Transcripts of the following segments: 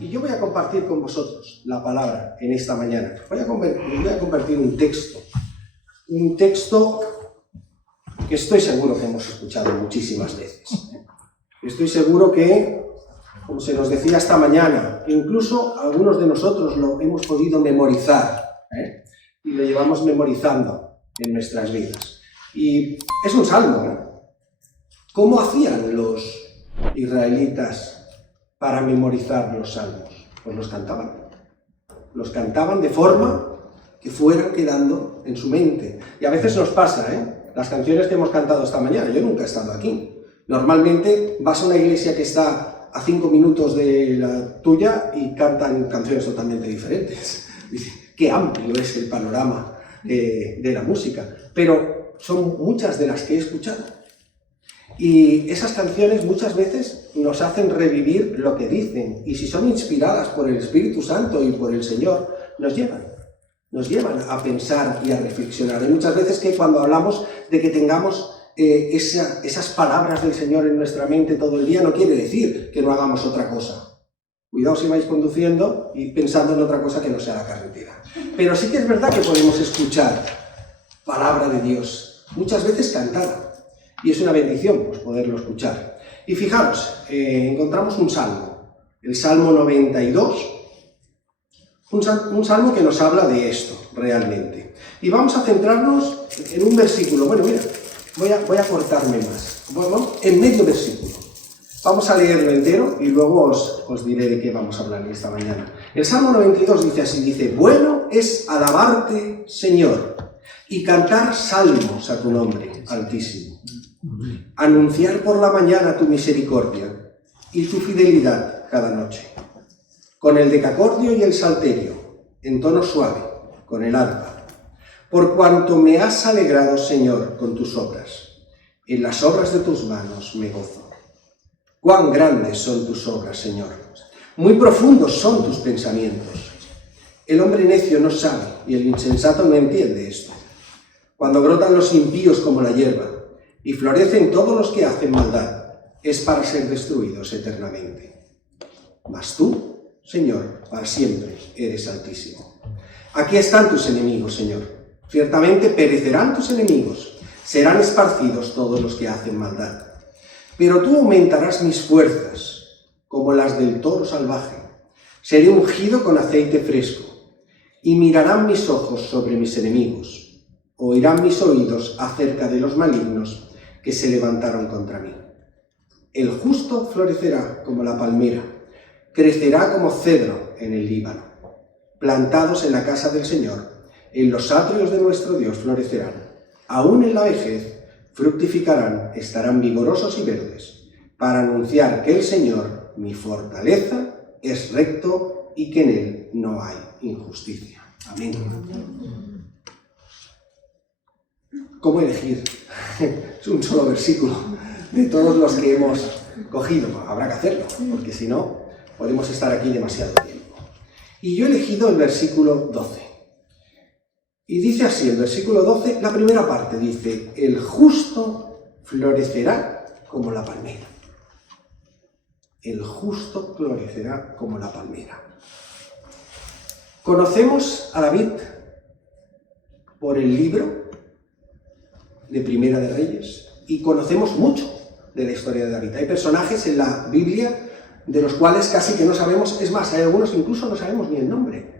Y yo voy a compartir con vosotros la palabra en esta mañana. Voy a compartir un texto que estoy seguro que hemos escuchado muchísimas veces. Estoy seguro que, como se nos decía esta mañana, incluso algunos de nosotros lo hemos podido memorizar, y lo llevamos memorizando en nuestras vidas. Y es un salmo, ¿Cómo hacían los israelitas para memorizar los salmos? Pues los cantaban. Los cantaban de forma que fueran quedando en su mente. Y a veces nos pasa, las canciones que hemos cantado esta mañana, yo nunca he estado aquí. Normalmente vas a una iglesia que está a 5 minutos de la tuya y cantan canciones totalmente diferentes. Qué amplio es el panorama de la música. Pero son muchas de las que he escuchado. Y esas canciones muchas veces nos hacen revivir lo que dicen. Y si son inspiradas por el Espíritu Santo y por el Señor, nos llevan a pensar y a reflexionar. Hay muchas veces que cuando hablamos de que tengamos esas palabras del Señor en nuestra mente todo el día, no quiere decir que no hagamos otra cosa. Cuidado si vais conduciendo y pensando en otra cosa que no sea la carretera. Pero sí que es verdad que podemos escuchar palabra de Dios, muchas veces cantada. Y es una bendición pues, poderlo escuchar. Y fijaros, encontramos un salmo, el Salmo 92, un salmo que nos habla de esto, realmente. Y vamos a centrarnos en un versículo. Bueno, mira, voy a cortarme más. Bueno, en medio versículo. Vamos a leerlo entero y luego os diré de qué vamos a hablar esta mañana. El Salmo 92 dice así, dice, bueno es alabarte, Señor, y cantar salmos a tu nombre, Altísimo. Anunciar por la mañana tu misericordia y tu fidelidad cada noche. Con el decacordio y el salterio, en tono suave, con el arpa. Por cuanto me has alegrado, Señor, con tus obras. En las obras de tus manos me gozo. Cuán grandes son tus obras, Señor. Muy profundos son tus pensamientos. El hombre necio no sabe y el insensato no entiende esto. Cuando brotan los impíos como la hierba y florecen todos los que hacen maldad, es para ser destruidos eternamente. Mas tú, Señor, para siempre eres altísimo. Aquí están tus enemigos, Señor. Ciertamente perecerán tus enemigos, serán esparcidos todos los que hacen maldad. Pero tú aumentarás mis fuerzas, como las del toro salvaje. Seré ungido con aceite fresco, y mirarán mis ojos sobre mis enemigos. Oirán mis oídos acerca de los malignos que se levantaron contra mí. El justo florecerá como la palmera, crecerá como cedro en el Líbano. Plantados en la casa del Señor, en los atrios de nuestro Dios florecerán. Aún en la vejez fructificarán, estarán vigorosos y verdes, para anunciar que el Señor, mi fortaleza, es recto y que en él no hay injusticia. Amén. ¿Cómo elegir? Es un solo versículo de todos los que hemos cogido. Habrá que hacerlo, porque si no, podemos estar aquí demasiado tiempo. Y yo he elegido el versículo 12. Y dice así, el versículo 12, la primera parte dice, el justo florecerá como la palmera. El justo florecerá como la palmera. Conocemos a David por el libro de Primera de Reyes y conocemos mucho de la historia de David. Hay personajes en la Biblia de los cuales casi que no sabemos, es más, hay algunos que incluso no sabemos ni el nombre.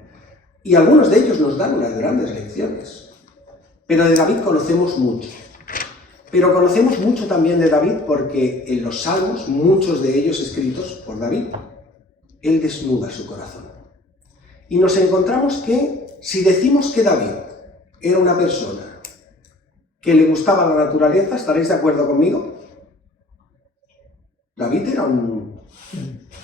Y algunos de ellos nos dan unas grandes lecciones. Pero de David conocemos mucho. Pero conocemos mucho también de David porque en los salmos, muchos de ellos escritos por David, él desnuda su corazón. Y nos encontramos que, si decimos que David era una persona que le gustaba la naturaleza, ¿estaréis de acuerdo conmigo? David era un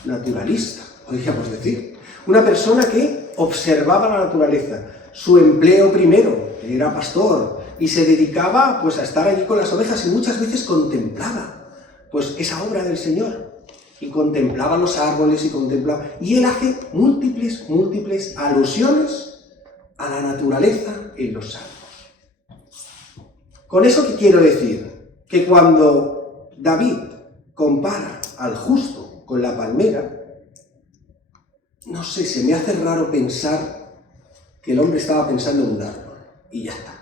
naturalista, podríamos decir. Una persona que observaba la naturaleza. Su empleo primero, era pastor, y se dedicaba pues, a estar allí con las ovejas y muchas veces contemplaba pues, esa obra del Señor. Y contemplaba los árboles y contemplaba... Y él hace múltiples alusiones a la naturaleza en los salmos. ¿Con eso qué quiero decir? Que cuando David compara al justo con la palmera, no sé, se me hace raro pensar que el hombre estaba pensando en un árbol, y ya está.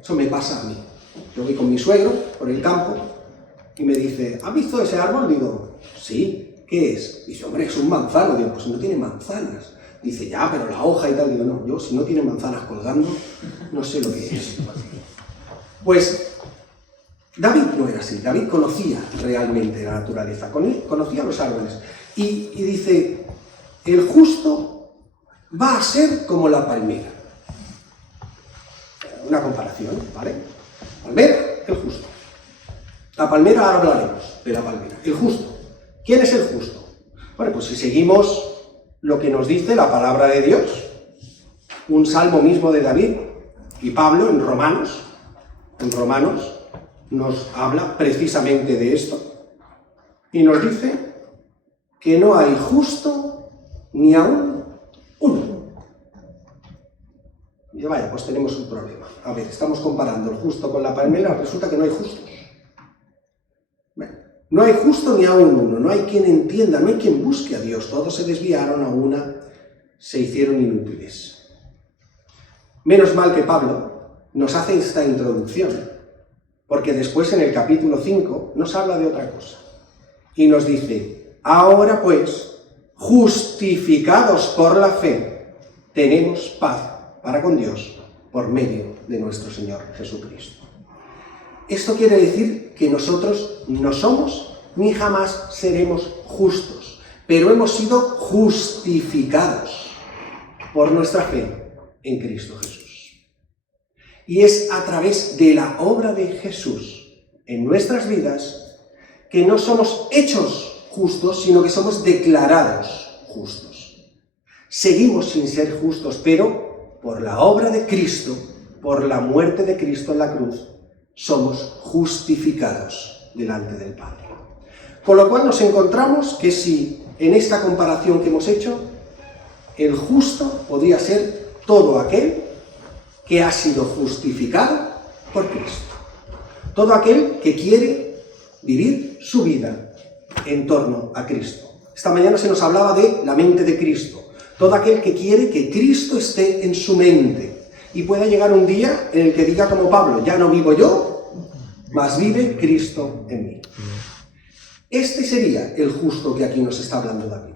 Eso me pasa a mí. Yo voy con mi suegro por el campo, y me dice, ¿has visto ese árbol? Digo, sí, ¿qué es? Dice, hombre, es un manzano. Digo, pues no tiene manzanas. Dice, ya, pero la hoja y tal. Digo, no, yo si no tiene manzanas colgando, no sé lo que es. Pues David no era así. David conocía realmente la naturaleza, conocía los árboles. Y dice, el justo va a ser como la palmera. Una comparación, ¿vale? Palmera, el justo. La palmera, ahora hablaremos de la palmera. El justo. ¿Quién es el justo? Bueno, pues si seguimos lo que nos dice la palabra de Dios, un salmo mismo de David y Pablo en Romanos nos habla precisamente de esto y nos dice que no hay justo ni aún uno. Y vaya, pues tenemos un problema. A ver, estamos comparando el justo con la palmera, resulta que no hay justos. Bueno, no hay justo ni aún uno, no hay quien entienda, no hay quien busque a Dios. Todos se desviaron, a una se hicieron inútiles. Menos mal que Pablo nos hace esta introducción, porque después en el capítulo 5 nos habla de otra cosa. Y nos dice, ahora pues, justificados por la fe, tenemos paz para con Dios por medio de nuestro Señor Jesucristo. Esto quiere decir que nosotros no somos ni jamás seremos justos, pero hemos sido justificados por nuestra fe en Cristo Jesús. Y es a través de la obra de Jesús en nuestras vidas que no somos hechos justos, sino que somos declarados justos. Seguimos sin ser justos, pero por la obra de Cristo, por la muerte de Cristo en la cruz, somos justificados delante del Padre. Con lo cual nos encontramos que si en esta comparación que hemos hecho, el justo podría ser todo aquel que ha sido justificado por Cristo. Todo aquel que quiere vivir su vida en torno a Cristo. Esta mañana se nos hablaba de la mente de Cristo. Todo aquel que quiere que Cristo esté en su mente y pueda llegar un día en el que diga como Pablo, ya no vivo yo, mas vive Cristo en mí. Este sería el justo que aquí nos está hablando David.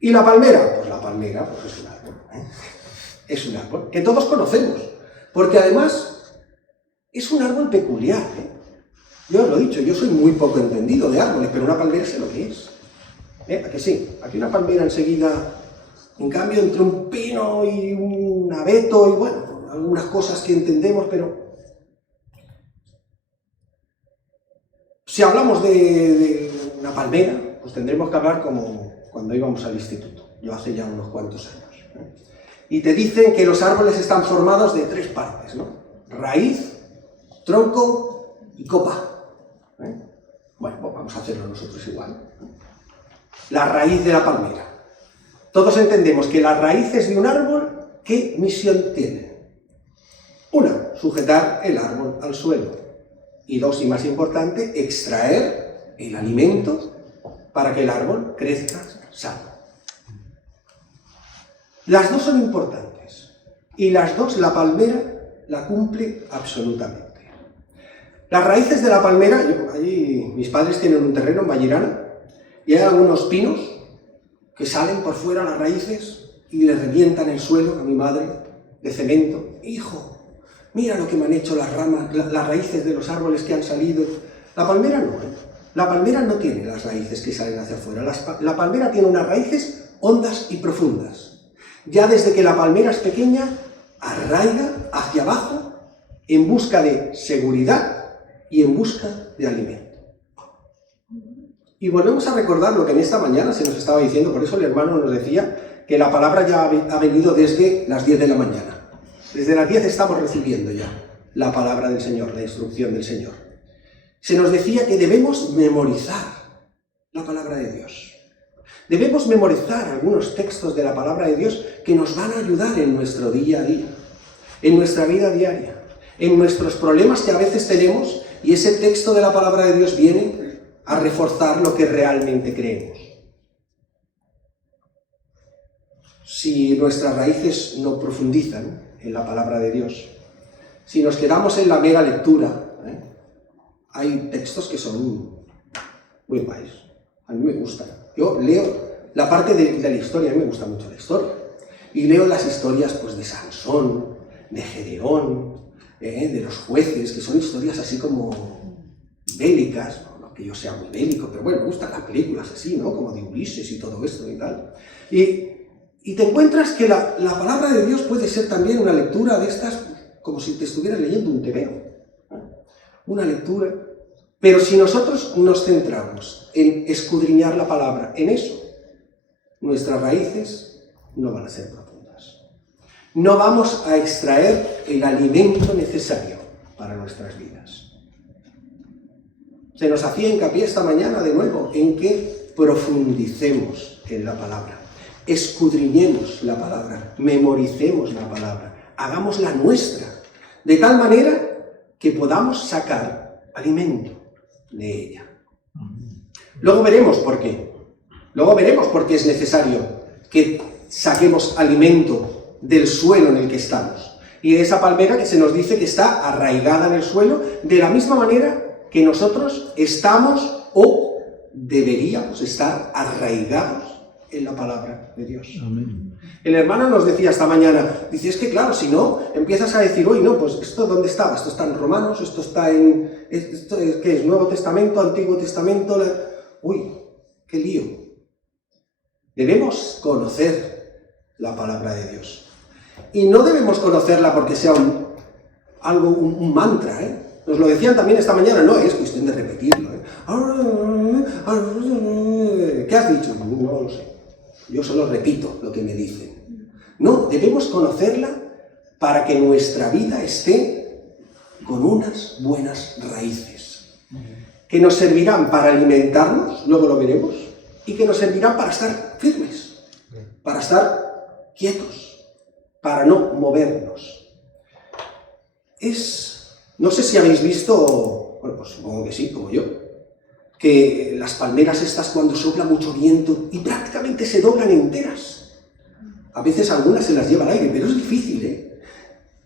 ¿Y la palmera? Pues la palmera pues es un árbol. Es un árbol que todos conocemos, porque además es un árbol peculiar. Yo os lo he dicho, yo soy muy poco entendido de árboles, pero una palmera sé lo que es. ¿A que sí? Aquí una palmera enseguida, en cambio entre un pino y un abeto y bueno, algunas cosas que entendemos, pero si hablamos de una palmera, pues tendremos que hablar como cuando íbamos al instituto, yo hace ya unos cuantos años. Y te dicen que los árboles están formados de 3 partes, ¿no? Raíz, tronco y copa. Bueno, pues vamos a hacerlo nosotros igual. La raíz de la palmera. Todos entendemos que las raíces de un árbol, ¿qué misión tienen? Una, sujetar el árbol al suelo. Y 2, y más importante, extraer el alimento para que el árbol crezca sano. Las 2 son importantes. Y las 2, la palmera la cumple absolutamente. Las raíces de la palmera, allí mis padres tienen un terreno en Vallirana, y hay algunos pinos que salen por fuera las raíces y le revientan el suelo a mi madre de cemento. Hijo, mira lo que me han hecho las ramas, las raíces de los árboles que han salido. La palmera no, La palmera no tiene las raíces que salen hacia afuera. La palmera tiene unas raíces hondas y profundas. Ya desde que la palmera es pequeña, arraiga hacia abajo en busca de seguridad y en busca de alimento. Y volvemos a recordar lo que en esta mañana se nos estaba diciendo, por eso el hermano nos decía que la palabra ya ha venido desde las 10 de la mañana. Desde las 10 estamos recibiendo ya la palabra del Señor, la instrucción del Señor. Se nos decía que debemos memorizar la palabra de Dios. Debemos memorizar algunos textos de la palabra de Dios que nos van a ayudar en nuestro día a día, en nuestra vida diaria, en nuestros problemas que a veces tenemos, y ese texto de la palabra de Dios viene a reforzar lo que realmente creemos. si nuestras raíces no profundizan en la palabra de Dios. Si nos quedamos en la mera lectura, hay textos que son muy guays. A mí me gustan. Yo leo la parte de la historia, a mí me gusta mucho la historia. Y leo las historias pues, de Sansón, de Gedeón, de los jueces, que son historias así como bélicas, no que yo sea muy bélico, pero bueno, me gustan las películas así, ¿no? Como de Ulises y todo esto y tal. Y te encuentras que la palabra de Dios puede ser también una lectura de estas, como si te estuvieras leyendo un tebeo. Una lectura. Pero si nosotros nos centramos en escudriñar la palabra, en eso, nuestras raíces no van a ser profundas. No vamos a extraer el alimento necesario para nuestras vidas. Se nos hacía hincapié esta mañana de nuevo en que profundicemos en la palabra, escudriñemos la palabra, memoricemos la palabra, hagámosla nuestra, de tal manera que podamos sacar alimento de ella. Luego veremos por qué. Luego veremos por qué es necesario que saquemos alimento del suelo en el que estamos. Y de esa palmera que se nos dice que está arraigada en el suelo, de la misma manera que nosotros estamos o deberíamos estar arraigados en la palabra de Dios. Amén. El hermano nos decía esta mañana, dice, es que claro, si no, empiezas a decir, uy, no, pues esto ¿dónde estaba? Esto está en Romanos, esto está en, ¿qué es? Nuevo Testamento, Antiguo Testamento, uy, qué lío. Debemos conocer la palabra de Dios. Y no debemos conocerla porque sea un mantra, ¿eh? Nos lo decían también esta mañana, no es cuestión de repetirlo, ¿eh? ¿Qué has dicho? No lo sé. Yo solo repito lo que me dicen. No, debemos conocerla para que nuestra vida esté con unas buenas raíces, que nos servirán para alimentarnos, luego lo veremos, y que nos servirán para estar firmes, para estar quietos, para no movernos. No sé si habéis visto, bueno, pues supongo que sí, como yo, que las palmeras estas cuando sopla mucho viento y prácticamente se doblan enteras. A veces algunas se las lleva al aire, pero es difícil, ¿eh?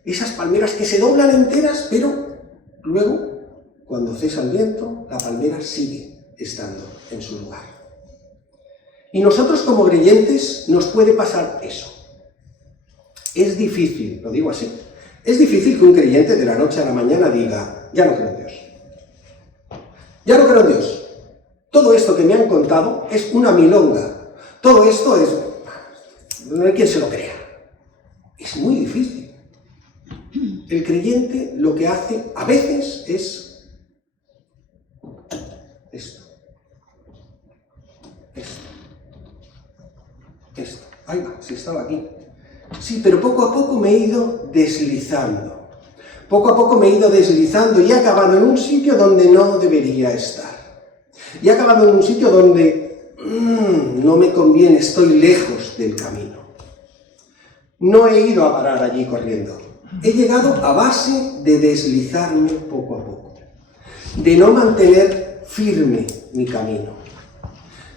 Esas palmeras que se doblan enteras, pero luego, cuando cesa el viento, la palmera sigue estando en su lugar. Y nosotros como creyentes nos puede pasar eso. Es difícil, lo digo así, es difícil que un creyente de la noche a la mañana diga, ya no creo en Dios. Ya no creo en Dios. Todo esto que me han contado es una milonga. Todo esto es... No hay quien se lo crea. Es muy difícil. El creyente lo que hace a veces es esto. Ahí va, si estaba aquí. Sí, pero poco a poco me he ido deslizando. Poco a poco me he ido deslizando y he acabado en un sitio donde no debería estar. Y he acabado en un sitio donde no me conviene, estoy lejos del camino. No he ido a parar allí corriendo. He llegado a base de deslizarme poco a poco, de no mantener firme mi camino,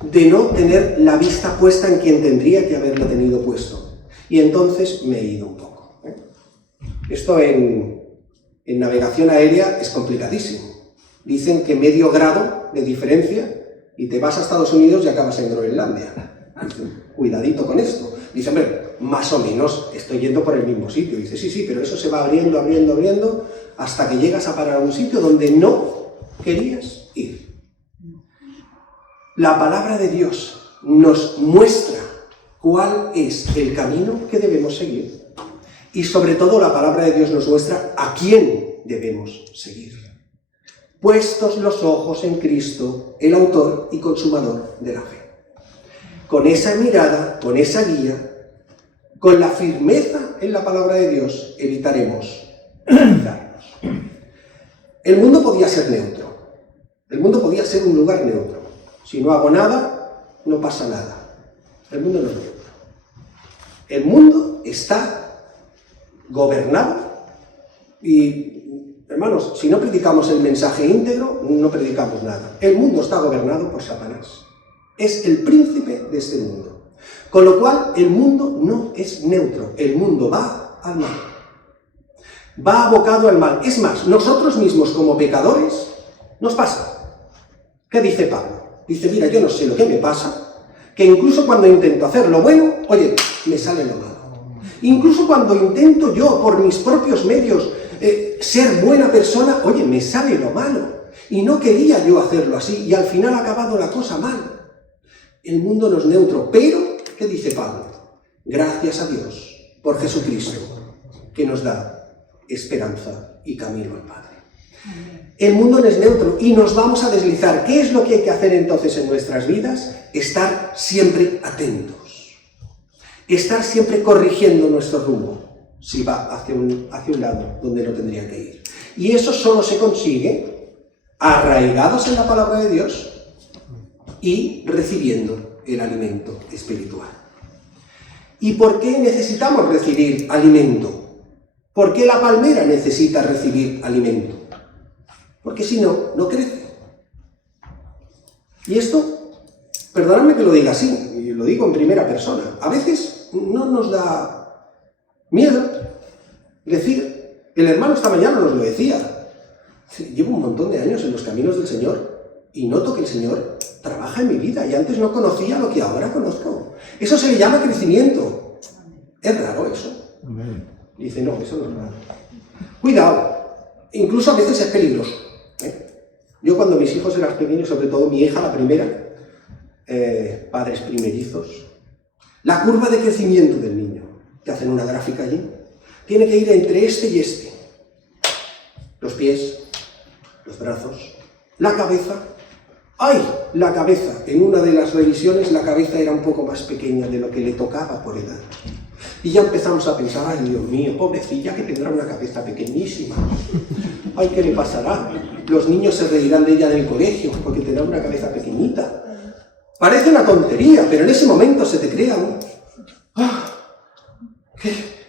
de no tener la vista puesta en quien tendría que haberla tenido puesto. Y entonces me he ido un poco. Esto en navegación aérea es complicadísimo. Dicen que medio grado de diferencia y te vas a Estados Unidos y acabas en Groenlandia. Dicen, cuidadito con esto. Dice, hombre, más o menos estoy yendo por el mismo sitio. Dice, sí, pero eso se va abriendo, hasta que llegas a parar a un sitio donde no querías ir. La palabra de Dios nos muestra cuál es el camino que debemos seguir. Y sobre todo la palabra de Dios nos muestra a quién debemos seguir. Puestos los ojos en Cristo, el autor y consumador de la fe. Con esa mirada, con esa guía, con la firmeza en la palabra de Dios, evitaremos olvidarnos. El mundo podía ser neutro. El mundo podía ser un lugar neutro. Si no hago nada, no pasa nada. El mundo no es neutro. El mundo está gobernado y, hermanos, si no predicamos el mensaje íntegro, no predicamos nada. El mundo está gobernado por Satanás. Es el príncipe de este mundo. Con lo cual, el mundo no es neutro, el mundo va al mal. Va abocado al mal. Es más, nosotros mismos como pecadores, nos pasa. ¿Qué dice Pablo? Dice, mira, yo no sé lo que me pasa, que incluso cuando intento hacer lo bueno, oye, me sale lo malo. Incluso cuando intento yo, por mis propios medios, ser buena persona, oye, me sale lo malo. Y no quería yo hacerlo así, y al final ha acabado la cosa mal. El mundo no es neutro, pero, ¿qué dice Pablo? Gracias a Dios por Jesucristo, que nos da esperanza y camino al Padre. El mundo no es neutro y nos vamos a deslizar. ¿Qué es lo que hay que hacer entonces en nuestras vidas? Estar siempre atentos. Estar siempre corrigiendo nuestro rumbo, si va hacia un lado donde no tendría que ir. Y eso solo se consigue arraigados en la palabra de Dios y recibiendo el alimento espiritual. ¿Y por qué necesitamos recibir alimento? ¿Por qué la palmera necesita recibir alimento? Porque si no, no crece. Y esto, perdonadme que lo diga así, y lo digo en primera persona, a veces no nos da miedo decir, el hermano esta mañana nos lo decía, llevo un montón de años en los caminos del Señor y noto que el Señor trabaja en mi vida y antes no conocía lo que ahora conozco. Eso se le llama crecimiento. Es raro eso. Dice, no, eso no es raro. Cuidado, incluso a veces es peligroso. Yo cuando mis hijos eran pequeños, sobre todo mi hija, la primera, padres primerizos, la curva de crecimiento del niño, que hacen una gráfica allí, tiene que ir entre este y este. Los pies, los brazos, la cabeza. ¡Ay! La cabeza. En una de las revisiones la cabeza era un poco más pequeña de lo que le tocaba por edad. Y ya empezamos a pensar, ay Dios mío, pobrecilla que tendrá una cabeza pequeñísima. Ay, ¿qué le pasará? Los niños se reirán de ella en el colegio porque tendrá una cabeza pequeñita. Parece una tontería, pero en ese momento se te crea un...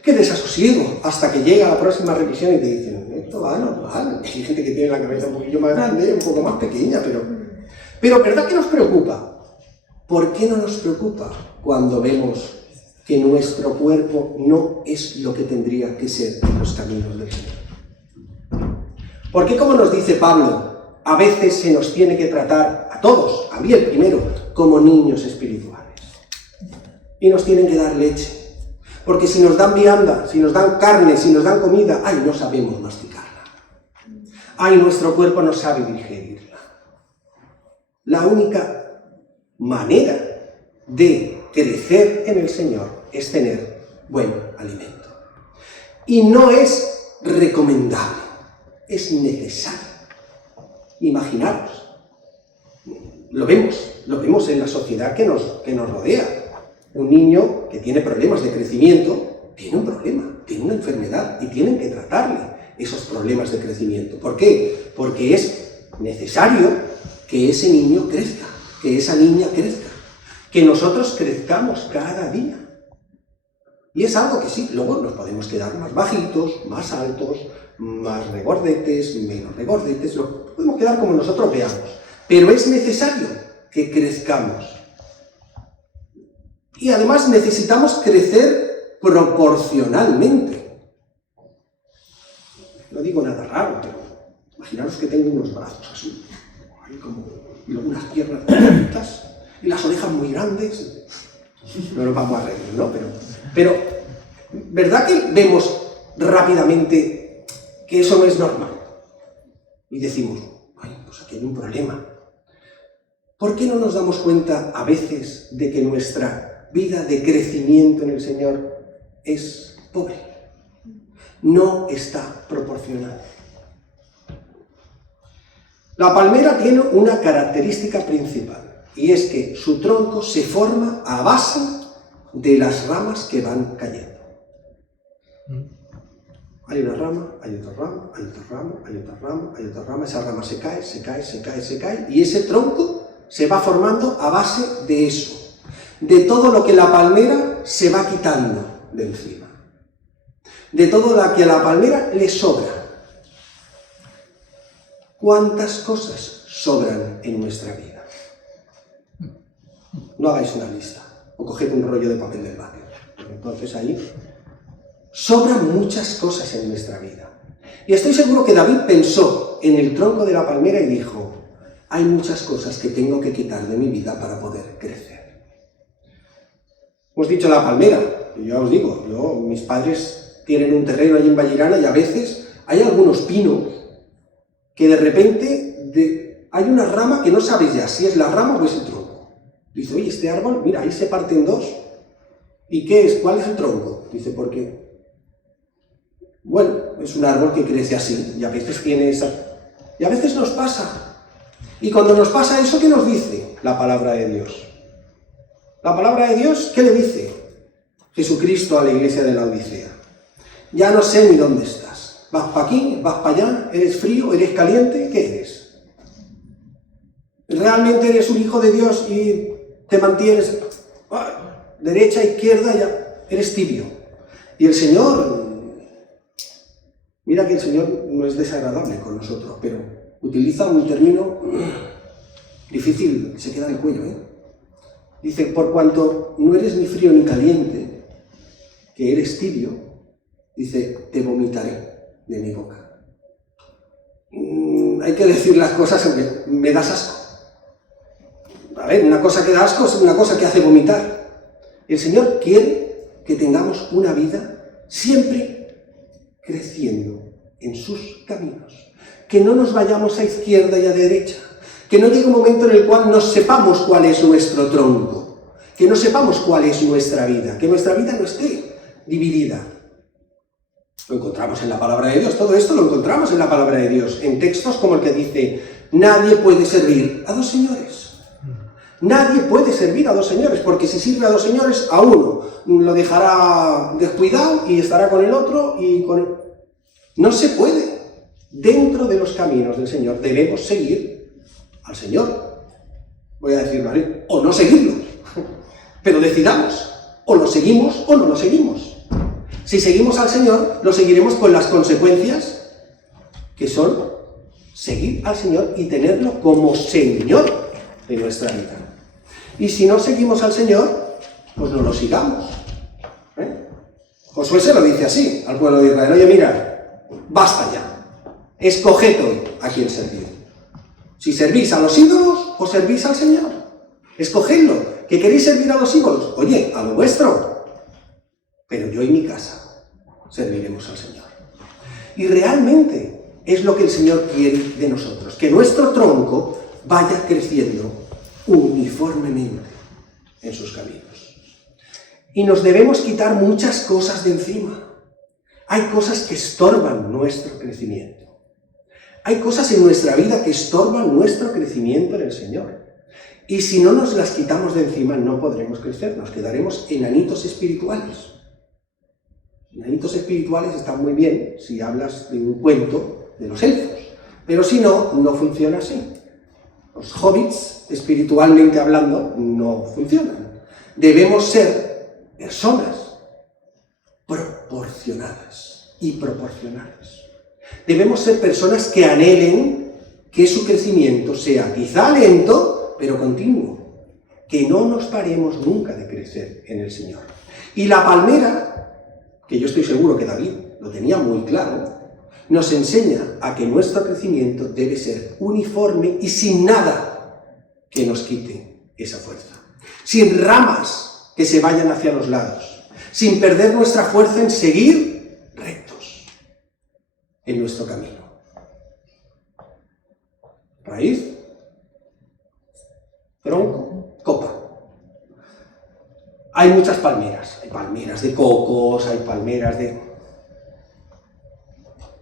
¡Qué desasosiego! Hasta que llega la próxima revisión y te dicen, esto va normal. Hay gente que tiene la cabeza un poquillo más grande, un poco más pequeña, pero ¿verdad que nos preocupa? ¿Por qué no nos preocupa cuando vemos que nuestro cuerpo no es lo que tendría que ser en los caminos del Señor? ¿Por qué, como nos dice Pablo, a veces se nos tiene que tratar, a todos, a mí el primero, como niños espirituales? Y nos tienen que dar leche. Porque si nos dan vianda, si nos dan carne, si nos dan comida, ¡ay, no sabemos masticarla! ¡Ay, nuestro cuerpo no sabe digerirla! La única manera de crecer en el Señor es tener buen alimento. Y no es recomendable, es necesario. Imaginaros, lo vemos en la sociedad que nos rodea. Un niño que tiene problemas de crecimiento, tiene un problema, tiene una enfermedad y tienen que tratarle esos problemas de crecimiento. ¿Por qué? Porque es necesario que ese niño crezca, que esa niña crezca, que nosotros crezcamos cada día. Y es algo que sí, luego nos podemos quedar más bajitos, más altos, más regordetes, menos regordetes, nos podemos quedar como nosotros veamos. Pero es necesario que crezcamos. Y además necesitamos crecer proporcionalmente. No digo nada raro, pero imaginaros que tengo unos brazos así, y luego unas piernas pequeñitas, y las orejas muy grandes. No nos vamos a reír, ¿no? Pero ¿verdad que vemos rápidamente que eso no es normal? Y decimos, ay, pues aquí hay un problema. ¿Por qué no nos damos cuenta a veces de que nuestra vida de crecimiento en el Señor es pobre? No está proporcionada. La palmera tiene una característica principal, y es que su tronco se forma a base de las ramas que van cayendo. Hay una rama, hay otra rama, hay otra rama, hay otra rama, hay otra rama, esa rama se cae, y ese tronco se va formando a base de eso, de todo lo que la palmera se va quitando de encima, de todo lo que a la palmera le sobra. ¿Cuántas cosas sobran en nuestra vida? No hagáis una lista. o coged un rollo de papel del váter. Entonces ahí sobran muchas cosas en nuestra vida. Y estoy seguro que David pensó en el tronco de la palmera y dijo, hay muchas cosas que tengo que quitar de mi vida para poder crecer. Hemos dicho la palmera, y yo os digo, mis padres tienen un terreno allí en Vallirana y a veces hay algunos pinos que de repente hay una rama que no sabes ya si es la rama o es el tronco. Dice, oye, este árbol, mira, ahí se parte en dos. ¿Y qué es? ¿Cuál es el tronco? Dice, ¿por qué? Bueno, es un árbol que crece así, y a veces tiene esa... Y a veces nos pasa. Y cuando nos pasa eso, ¿qué nos dice la palabra de Dios? La palabra de Dios, ¿qué le dice Jesucristo a la iglesia de la Odisea? Ya no sé ni dónde estás. ¿Vas para aquí? ¿Vas para allá? ¿Eres frío? ¿Eres caliente? ¿Qué eres? ¿Realmente eres un hijo de Dios y te mantienes derecha, izquierda? Ya eres tibio. Y el Señor... Mira que el Señor no es desagradable con nosotros, pero utiliza un término difícil, se queda en el cuello, ¿eh? Dice, por cuanto no eres ni frío ni caliente, que eres tibio, dice, te vomitaré de mi boca. Hay que decir las cosas aunque me das asco. A ver, una cosa que da asco es una cosa que hace vomitar. El Señor quiere que tengamos una vida siempre creciendo en sus caminos, que no nos vayamos a izquierda y a derecha, que no llegue un momento en el cual no sepamos cuál es nuestro tronco, que no sepamos cuál es nuestra vida, que nuestra vida no esté dividida. Lo encontramos en la palabra de Dios, todo esto lo encontramos en la palabra de Dios, en textos como el que dice, nadie puede servir a dos señores. Nadie puede servir a dos señores, porque si sirve a dos señores, a uno lo dejará descuidado y estará con el otro y con... No se puede. Dentro de los caminos del Señor debemos seguir al Señor. Voy a decirlo así, o no seguirlo. Pero decidamos, o lo seguimos o no lo seguimos. Si seguimos al Señor, lo seguiremos con las consecuencias que son seguir al Señor y tenerlo como Señor de nuestra vida. Y si no seguimos al Señor, pues no lo sigamos. Josué se lo dice así al pueblo de Israel, oye, mira, basta ya, escoged hoy a quién servir. Si servís a los ídolos o servís al Señor, escogedlo. ¿Que queréis servir a los ídolos? Oye, a lo vuestro. Pero yo y mi casa serviremos al Señor. Y realmente es lo que el Señor quiere de nosotros, que nuestro tronco vaya creciendo uniformemente en sus caminos. Y nos debemos quitar muchas cosas de encima. Hay cosas que estorban nuestro crecimiento. Hay cosas en nuestra vida que estorban nuestro crecimiento en el Señor. Y si no nos las quitamos de encima, no podremos crecer, nos quedaremos enanitos espirituales. Enanitos espirituales están muy bien si hablas de un cuento de los elfos, pero si no, no funciona así. Los hobbits, espiritualmente hablando, no funcionan. Debemos ser personas proporcionadas y proporcionales. Debemos ser personas que anhelen que su crecimiento sea quizá lento, pero continuo. Que no nos paremos nunca de crecer en el Señor. Y la palmera, que yo estoy seguro que David lo tenía muy claro, nos enseña a que nuestro crecimiento debe ser uniforme y sin nada que nos quite esa fuerza. Sin ramas que se vayan hacia los lados, sin perder nuestra fuerza en seguir rectos en nuestro camino. Raíz, tronco, copa. Hay muchas palmeras. Hay palmeras de cocos, hay palmeras de...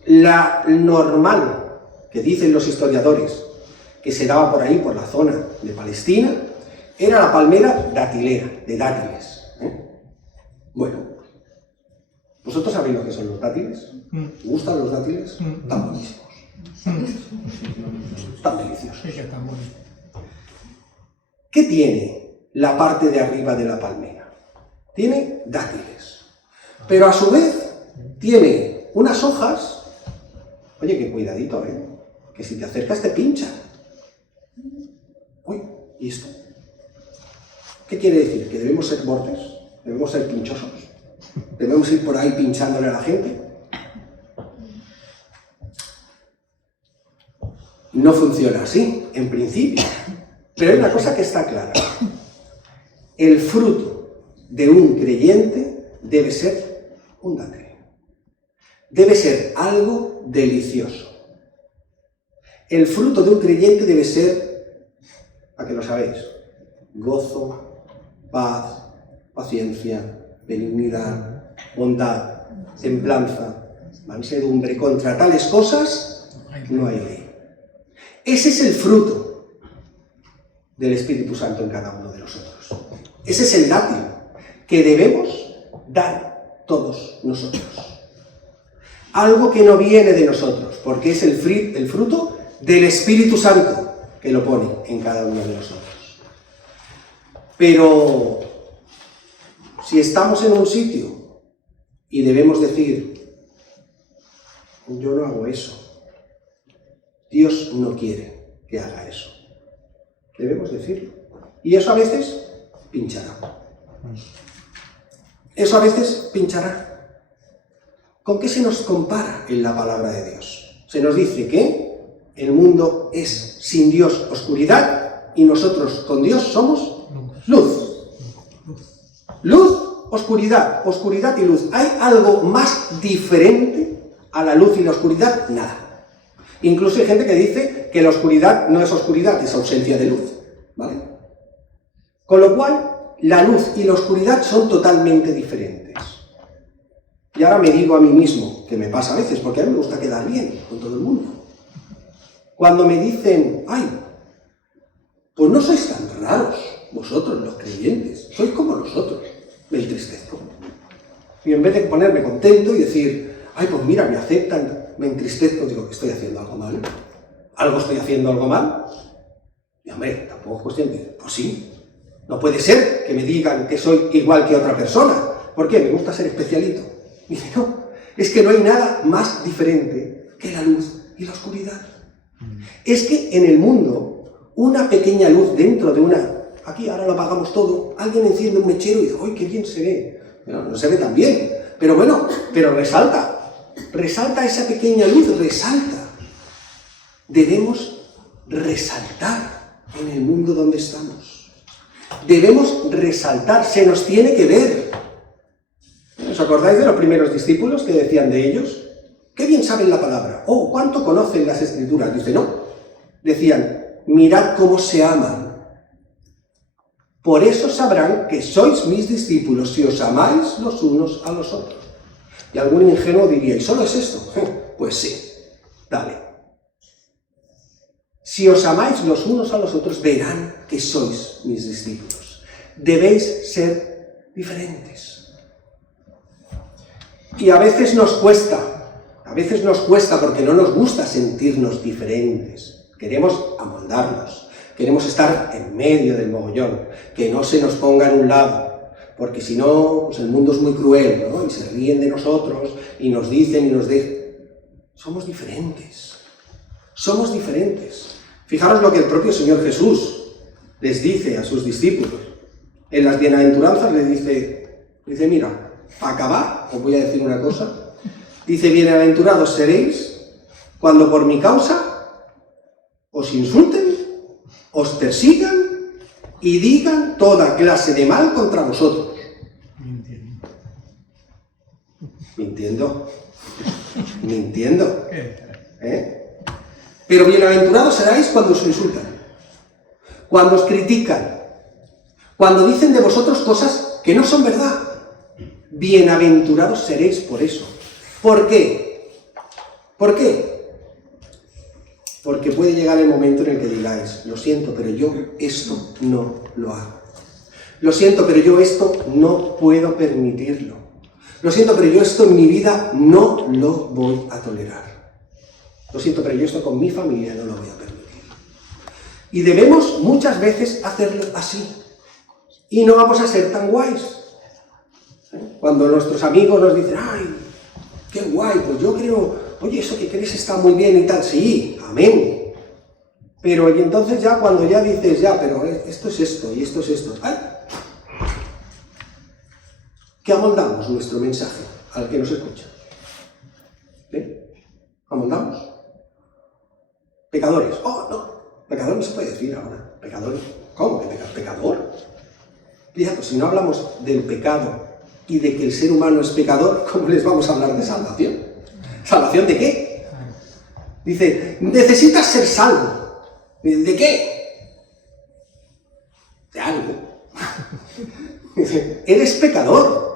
La normal, que dicen los historiadores, que se daba por ahí, por la zona de Palestina, era la palmera datilera, de dátiles. Bueno, ¿vosotros sabéis lo que son los dátiles? ¿Os gustan los dátiles? Están buenísimos. Están deliciosos. ¿Qué tiene la parte de arriba de la palmera? Tiene dátiles, pero a su vez tiene unas hojas. Oye, que cuidadito, que si te acercas te pincha. Uy, ¿y esto? ¿Qué quiere decir? ¿Que debemos ser bordes? ¿Debemos ser pinchosos? ¿Debemos ir por ahí pinchándole a la gente? No funciona así, en principio. Pero hay una cosa que está clara. El fruto de un creyente debe ser un dátil. Debe ser algo delicioso. El fruto de un creyente debe ser, ¿a qué lo sabéis? Gozo, paz, paciencia, benignidad, bondad, templanza, mansedumbre. Contra tales cosas no hay ley. Ese es el fruto del Espíritu Santo en cada uno de nosotros. Ese es el dátil que debemos dar todos nosotros. Algo que no viene de nosotros, porque es el fruto del Espíritu Santo que lo pone en cada uno de nosotros. Pero si estamos en un sitio y debemos decir, yo no hago eso, Dios no quiere que haga eso, debemos decirlo. Y eso a veces pinchará. Eso a veces pinchará. ¿Con qué se nos compara en la palabra de Dios? Se nos dice que el mundo es sin Dios oscuridad y nosotros con Dios somos luz. Luz, oscuridad, oscuridad y luz. ¿Hay algo más diferente a la luz y la oscuridad? Nada. Incluso hay gente que dice que la oscuridad no es oscuridad, es ausencia de luz, ¿vale? Con lo cual, la luz y la oscuridad son totalmente diferentes. Y ahora me digo a mí mismo, que me pasa a veces, porque a mí me gusta quedar bien con todo el mundo. Cuando me dicen, ay, pues no sois tan raros, vosotros los creyentes, sois como nosotros, me entristezco. Y en vez de ponerme contento y decir, ay, pues mira, me aceptan, me entristezco, digo, ¿estoy haciendo algo mal? ¿Algo estoy haciendo algo mal? Y hombre, tampoco es cuestión de, pues sí, no puede ser que me digan que soy igual que otra persona. ¿Por qué? Me gusta ser especialito. Y dice, no, es que no hay nada más diferente que la luz y la oscuridad. Es que en el mundo, una pequeña luz dentro de una... Aquí ahora lo apagamos todo, alguien enciende un mechero y dice, ¡ay, qué bien se ve! Pero no se ve tan bien, pero bueno, pero resalta. Resalta esa pequeña luz, resalta. Debemos resaltar en el mundo donde estamos. Debemos resaltar, se nos tiene que ver. ¿Os acordáis de los primeros discípulos que decían de ellos? ¡Qué bien saben la palabra! ¡Oh, cuánto conocen las Escrituras! Dice, no. Decían, mirad cómo se aman. Por eso sabrán que sois mis discípulos si os amáis los unos a los otros. Y algún ingenuo diría, ¿y solo es esto? Pues sí, dale. Si os amáis los unos a los otros, verán que sois mis discípulos. Debéis ser diferentes. Y a veces nos cuesta porque no nos gusta sentirnos diferentes. Queremos amoldarnos, queremos estar en medio del mogollón, que no se nos ponga en un lado. Porque si no, pues el mundo es muy cruel, ¿no? Y se ríen de nosotros, y nos dicen y nos dejan. Somos diferentes. Somos diferentes. Fijaros lo que el propio Señor Jesús les dice a sus discípulos. En las bienaventuranzas les dice, mira, para acabar, os voy a decir una cosa. Dice, bienaventurados seréis cuando por mi causa os insulten, os persigan, y digan toda clase de mal contra vosotros. Mintiendo. Pero bienaventurados seráis cuando os insultan, cuando os critican, cuando dicen de vosotros cosas que no son verdad. Bienaventurados seréis por eso. ¿Por qué? ¿Por qué? Porque puede llegar el momento en el que digáis, lo siento, pero yo esto no lo hago. Lo siento, pero yo esto no puedo permitirlo. Lo siento, pero yo esto en mi vida no lo voy a tolerar. Lo siento, pero yo esto con mi familia no lo voy a permitir. Y debemos muchas veces hacerlo así. Y no vamos a ser tan guays. Cuando nuestros amigos nos dicen, ¡ay, qué guay! Pues yo creo... Oye, eso que crees está muy bien y tal. Sí, amén. Pero y entonces ya cuando ya dices, ya, pero esto es esto y esto es esto. ¡Ay! que amoldamos nuestro mensaje al que nos escucha. ¿Amoldamos? Pecadores. Oh, no, pecador no se puede decir ahora. Pecadores. ¿Cómo que pecador? Fíjate, si no hablamos del pecado y de que el ser humano es pecador, ¿cómo les vamos a hablar de salvación? ¿Salvación de qué? Dice, necesitas ser salvo. ¿De qué? De algo. Dice, eres pecador.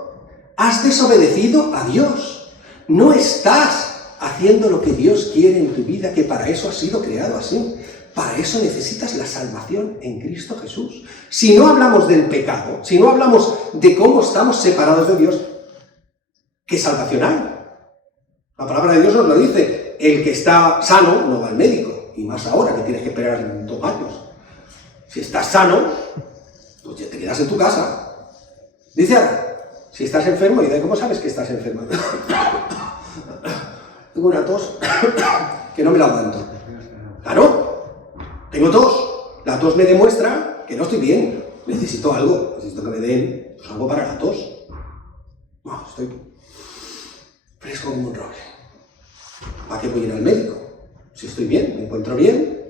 Has desobedecido a Dios. No estás haciendo lo que Dios quiere en tu vida, que para eso has sido creado así. Para eso necesitas la salvación en Cristo Jesús. Si no hablamos del pecado, si no hablamos de cómo estamos separados de Dios, ¿qué salvación hay? La palabra de Dios nos lo dice. El que está sano no va al médico, y más ahora que tienes que esperar 2 años. Si estás sano, pues ya te quedas en tu casa. Dice ahora, si estás enfermo, y ¿cómo sabes que estás enfermo? Tengo una tos que no me la aguanto. Claro, tengo tos. La tos me demuestra que no estoy bien. Necesito algo. Necesito que me den pues, algo para la tos. No, estoy fresco como un roble. ¿Para qué voy a ir al médico? Si estoy bien, me encuentro bien.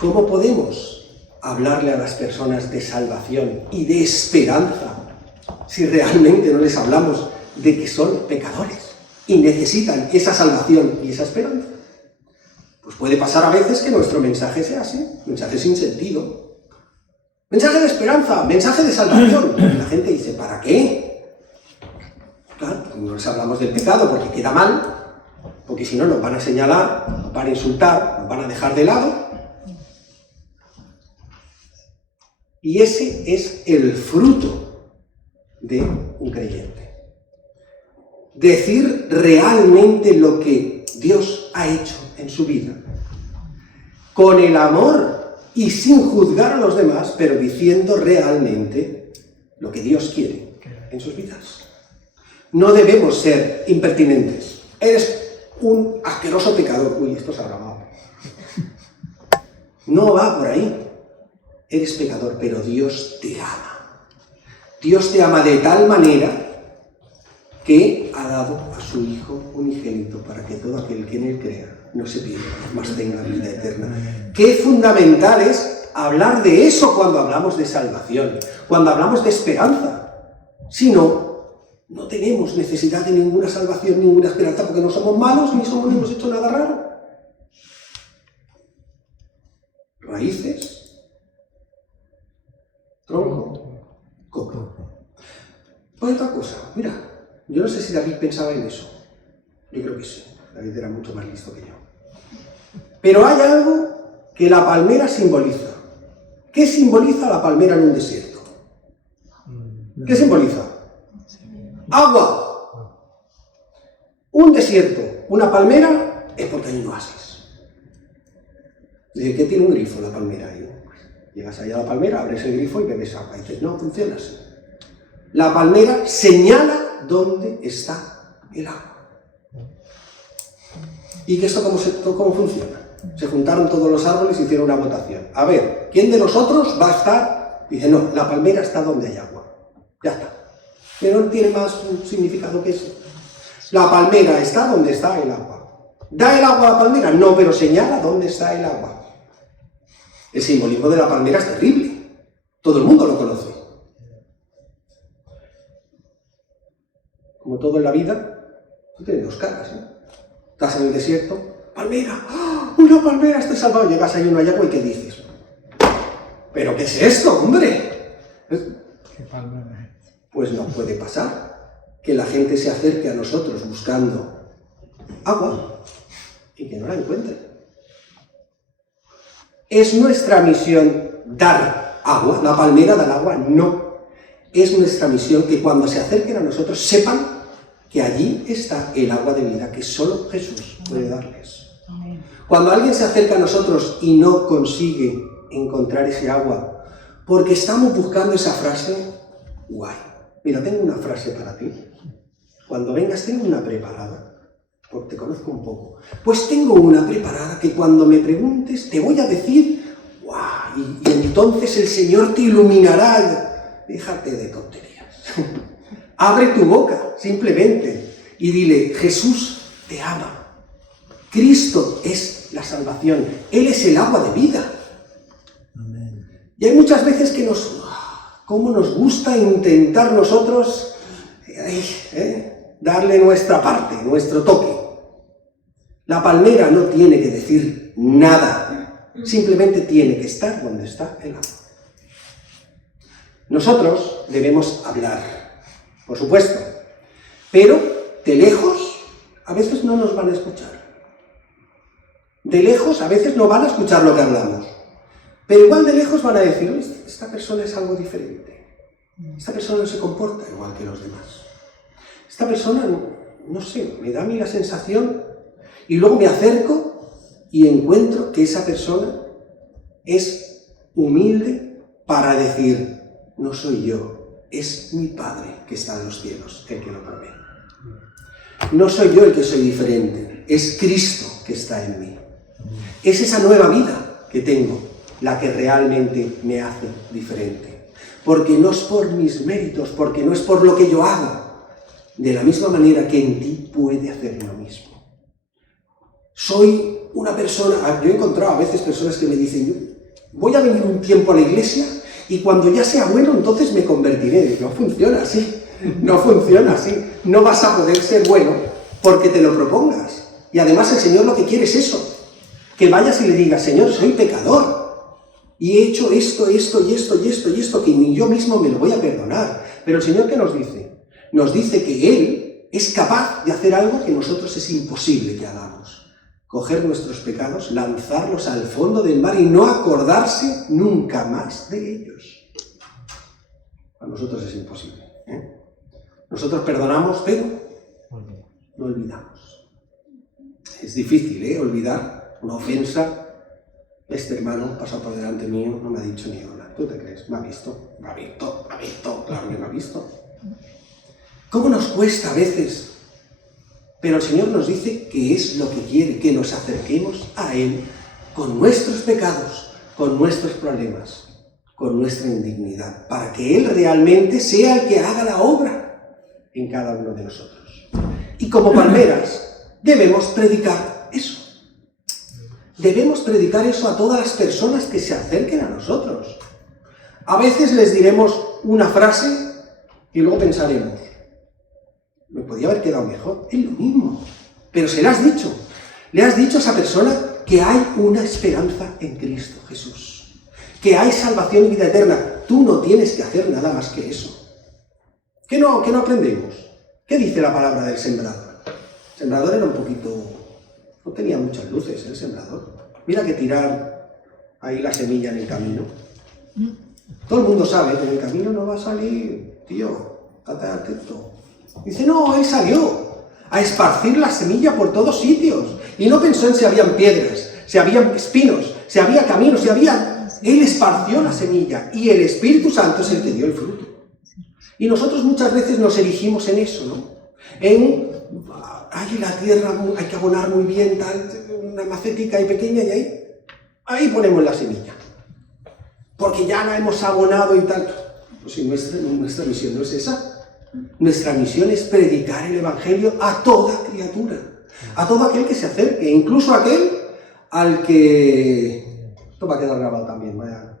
¿Cómo podemos hablarle a las personas de salvación y de esperanza si realmente no les hablamos de que son pecadores y necesitan esa salvación y esa esperanza? Pues puede pasar a veces que nuestro mensaje sea así, mensaje sin sentido. Mensaje de esperanza, mensaje de salvación. Y la gente dice, ¿para qué? Claro, no les hablamos del pecado porque queda mal, porque si no nos van a señalar, nos van a insultar, nos van a dejar de lado. Y ese es el fruto de un creyente. Decir realmente lo que Dios ha hecho en su vida, con el amor y sin juzgar a los demás, pero diciendo realmente lo que Dios quiere en sus vidas. No debemos ser impertinentes. Eres un asqueroso pecador. Uy, esto se ha grabado. No va por ahí. Eres pecador, pero Dios te ama. Dios te ama de tal manera que ha dado a su Hijo unigénito para que todo aquel que en él crea no se pierda, mas tenga vida eterna. Qué fundamental es hablar de eso cuando hablamos de salvación, cuando hablamos de esperanza. Si no, no tenemos necesidad de ninguna salvación, ninguna esperanza, porque no somos malos ni hemos hecho nada raro. Raíces, tronco, coco. Pues otra cosa, mira, yo no sé si David pensaba en eso. Yo creo que sí, David era mucho más listo que yo. Pero hay algo que la palmera simboliza. ¿Qué simboliza la palmera en un desierto? ¿Qué simboliza? Agua. Un desierto, una palmera, es porque hay un oasis. ¿De qué tiene un grifo la palmera ahí? Llegas allá a la palmera, abres el grifo y bebes agua. Y dices, no, funciona así. La palmera señala dónde está el agua. ¿Y que esto cómo funciona? Se juntaron todos los árboles y hicieron una votación. A ver, ¿quién de nosotros va a estar? Dice, no, la palmera está donde hay agua. Ya está. Que no tiene más significado que eso. La palmera está donde está el agua. ¿Da el agua a la palmera? No, pero señala dónde está el agua. El simbolismo de la palmera es terrible. Todo el mundo lo conoce. Como todo en la vida, tiene dos caras, ¿eh? Estás en el desierto, palmera, ¡oh, una palmera, estoy salvado! Llegas ahí, no hay agua, ¿y qué dices? ¿Pero qué es esto, hombre? ¿Qué palmera es? Pues no puede pasar que la gente se acerque a nosotros buscando agua y que no la encuentre. ¿Es nuestra misión dar agua? ¿La palmera da el agua? No. Es nuestra misión que cuando se acerquen a nosotros sepan que allí está el agua de vida que solo Jesús puede darles. Cuando alguien se acerca a nosotros y no consigue encontrar ese agua porque estamos buscando esa frase, guay. Mira, tengo una frase para ti. Cuando vengas tengo una preparada, porque te conozco un poco. Pues tengo una preparada que cuando me preguntes te voy a decir, guay, y entonces el Señor te iluminará. Déjate de tonterías. Abre tu boca, simplemente, y dile, Jesús te ama. Cristo es la salvación. Él es el agua de vida. Amén. Y hay muchas veces que cómo nos gusta intentar nosotros darle nuestra parte, nuestro toque. La palmera no tiene que decir nada, simplemente tiene que estar donde está el agua. Nosotros debemos hablar, por supuesto, pero de lejos a veces no nos van a escuchar. De lejos a veces no van a escuchar lo que hablamos, pero igual de lejos van a decir, esta persona es algo diferente, esta persona no se comporta igual que los demás. Esta persona, no sé, me da a mí la sensación, y luego me acerco y encuentro que esa persona es humilde para decir, no soy yo, es mi Padre que está en los cielos el que lo provee. No soy yo el que soy diferente, es Cristo que está en mí. Es esa nueva vida que tengo la que realmente me hace diferente. Porque no es por mis méritos, porque no es por lo que yo hago. De la misma manera que en ti puede hacer lo mismo. Soy una persona, yo he encontrado a veces personas que me dicen, voy a venir un tiempo a la iglesia y cuando ya sea bueno entonces me convertiré. No funciona así, no funciona así. No vas a poder ser bueno porque te lo propongas. Y además el Señor lo que quiere es eso, que vayas y le digas, Señor, soy pecador y he hecho esto, esto y esto y esto y esto, que ni yo mismo me lo voy a perdonar. Pero el Señor, ¿qué nos dice? Nos dice que Él es capaz de hacer algo que nosotros es imposible que hagamos. Coger nuestros pecados, lanzarlos al fondo del mar y no acordarse nunca más de ellos. A nosotros es imposible. Nosotros perdonamos, pero no olvidamos. Es difícil, olvidar una ofensa. Este hermano pasa por delante mío, no me ha dicho ni hola. ¿Tú te crees? ¿Me ha visto? ¿Me ha visto? ¿Me ha visto? Claro que me ha visto. ¿Cómo nos cuesta a veces? Pero el Señor nos dice que es lo que quiere, que nos acerquemos a Él con nuestros pecados, con nuestros problemas, con nuestra indignidad, para que Él realmente sea el que haga la obra en cada uno de nosotros. Y como palmeras debemos predicar eso. Debemos predicar eso a todas las personas que se acerquen a nosotros. A veces les diremos una frase y luego pensaremos, me podía haber quedado mejor, es lo mismo. Pero se le has dicho a esa persona que hay una esperanza en Cristo Jesús, que hay salvación y vida eterna. Tú no tienes que hacer nada más que eso. ¿Qué no aprendemos? ¿Qué dice la palabra del sembrador? El sembrador era un poquito... no tenía muchas luces, el sembrador. Mira que tirar ahí la semilla en el camino. Todo el mundo sabe que en el camino no va a salir, tío, estate atento. Dice, no, él salió a esparcir la semilla por todos sitios. Y no pensó en si habían piedras, si habían espinos, si había caminos, si había... Él esparció la semilla y el Espíritu Santo es el que dio el fruto. Y nosotros muchas veces nos erigimos en eso, ¿no? En la tierra hay que abonar muy bien, tal, una macetica ahí pequeña y ahí ponemos la semilla. Porque ya la hemos abonado y tal. Pues si nuestra misión no es esa. Nuestra misión es predicar el Evangelio a toda criatura, a todo aquel que se acerque, incluso a aquel al que... Esto va a quedar grabado también, vaya.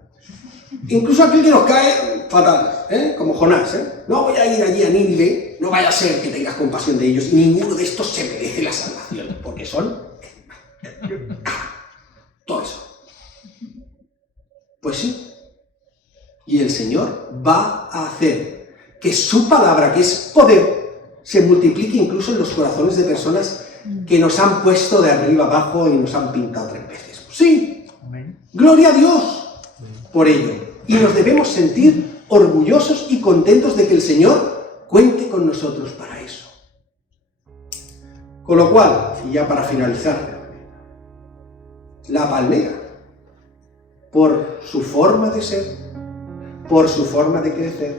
Incluso a aquel que nos cae fatal, como Jonás, No voy a ir allí a Nínive, no vaya a ser que tengas compasión de ellos, ninguno de estos se merece la salvación, porque son... todo eso. Pues sí. Y el Señor va a hacer que su palabra, que es poder, se multiplique incluso en los corazones de personas que nos han puesto de arriba abajo y nos han pintado 3 veces. Sí, gloria a Dios por ello. Y nos debemos sentir orgullosos y contentos de que el Señor cuente con nosotros para eso. Con lo cual, y ya para finalizar, la palmera, por su forma de ser, por su forma de crecer,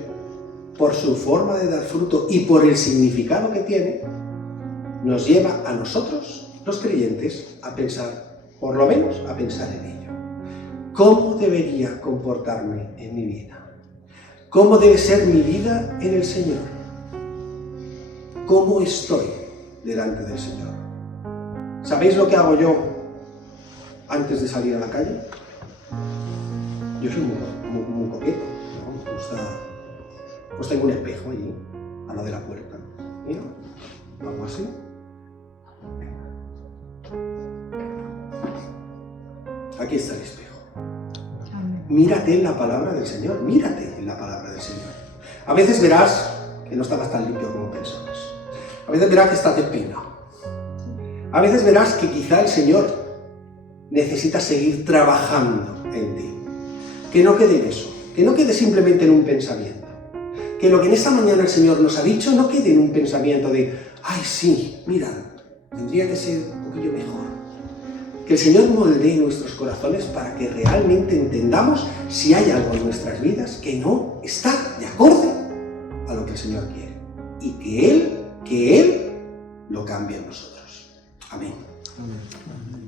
por su forma de dar fruto y por el significado que tiene, nos lleva a nosotros, los creyentes, a pensar, por lo menos a pensar en ello. ¿Cómo debería comportarme en mi vida? ¿Cómo debe ser mi vida en el Señor? cómo estoy delante del Señor. ¿Sabéis lo que hago yo antes de salir a la calle? Yo soy muy coqueto, ¿no? Me gusta, pues tengo un espejo allí, a la de la puerta. Mira, algo así. Aquí está el espejo. Mírate en la palabra del Señor, mírate en la palabra del Señor. A veces verás que no estabas tan limpio como pensabas. A veces verás que estás despeinado. A veces verás que quizá el Señor necesita seguir trabajando en ti. Que no quede en eso, que no quede simplemente en un pensamiento. Que lo que en esta mañana el Señor nos ha dicho no quede en un pensamiento de ¡ay, sí, mira, tendría que ser un poquillo mejor! Que el Señor moldee nuestros corazones para que realmente entendamos si hay algo en nuestras vidas que no está de acorde a lo que el Señor quiere. Y que Él lo cambie en nosotros. Amén. Amén.